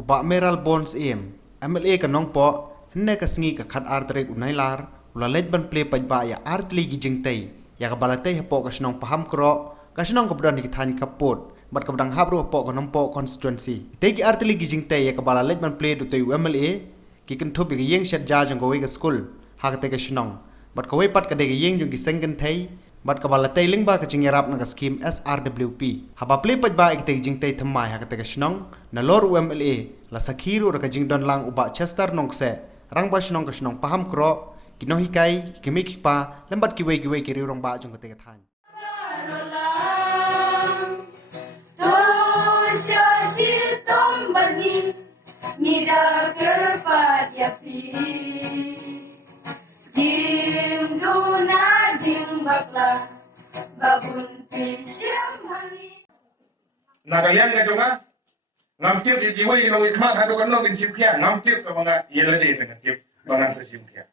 Uba Meral Bonds MLA ka nong po hne ka sngi ka khat artrek unai lar ula let ban play pajba ya artli gi jingtei ya ka balate po ka snong paham kro ka snong ka bdan ki than kapot bat ka bdang habru po ka nompo constituency te ki artli gi jingtei ya ka bala let ban play du te MLA ki kan thup gi yeng shat ja jang go we ka school ha ka te ka snong bat ka we pat ka de gi yeng jung gi sengen thei bat ka bala te ling ba ka jing yarap na ka scheme SRWP haba play pajba ik te jing te thamai ha ka te ka snong na lor MLA la sakhiru ra ka jing don lang uba Chester nong se rang ba snong ka snong paham kro ki no hikai ki mi ki pa lambat ki we ki ri rong ba jong ka te ka than babun pisyam hangi Nakalian ka jonga ngam tip di diwi no ikmat hadu kan no bin simkia ngam tip ka banga yelade ben tip bangan sa simkia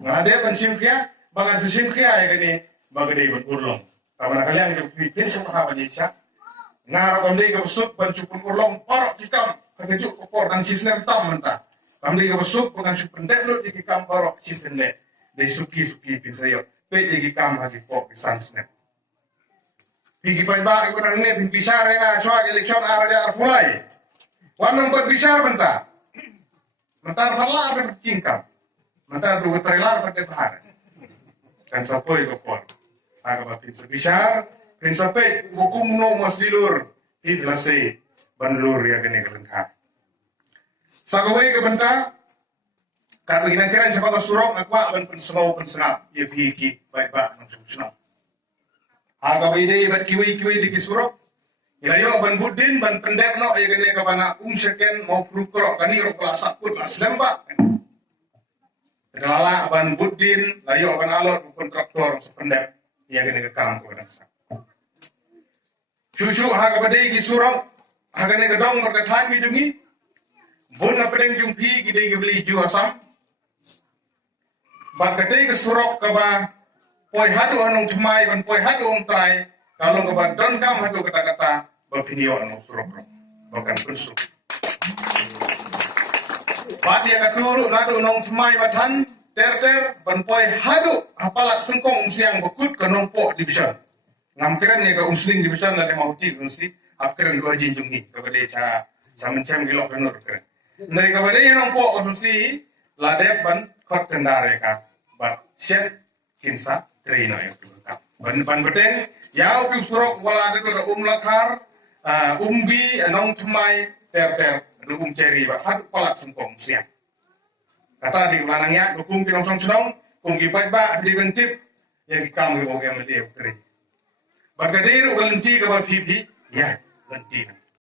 ngade ban simkia bangan sa simkia ya gani bagade ban urlong ta nakalian ka pin so ka ba jisha ngaro kam dei ka sup ban cupun urlong parok dikam ka ju ko por dang sisnem tam menta kam dei ka sup bangan cupun deklo di kam parok sisne dei suki pin sayo pe di kam ha di pok sansne Pigi pajba ko nang ne bicara nga soal eleksyon ara pulai. Wanong berbicara bentar. Bentar parlar bercingkap. Bentar dua trailer pada bahar. Kan sapoi ko por. Aga ba bicara prinsipnya hukum no masilur hiblase banlur ya gene kelengkap. Sagawai ke bentar kalau kita kira siapa ko surok akwa ban pensengau ya pigi baik-baik nang sunau. Aga bide bat kiwi di kisurok ilayo ban budin ban pendek no ya gene ka bana seken mau prukro kani ro klasa pun aslemba Kedala ban budin layo ban alot kontraktor sependek ya gene ka kam ko nasa Cucu haga bade kisurok haga ne gedong berkatan mi jungi bun na pedeng jumpi gide beli ju asam ban kate kisurok ka ba poi hadu anong thmai ban poi hadu ong trai kalau ke don kam hadu kata-kata bapinio anong surok bukan bersu pati ka turu nadu anong thmai bathan ter ban poi hadu apalak sengkong siang bekut ke nompo division ngam keren ne ka usling division la mau ti unsi ap keren go jinjungi ka bade cha mencem gilok benur keren nei ka bade nompo osusi la dep ban khot tendare ka bat set kinsa Trino yang terungkap. Ban beteng, ya upi surok wala ada lakhar, umbi anong thmai ter ceri ba hadu palak sengkong siang. Kata di lanangnya hukum pinong song kum gipai ba di bentip yang dikam di bawah yang dia ukri. Bagadiru galenti ka ba pipi, ya lenti.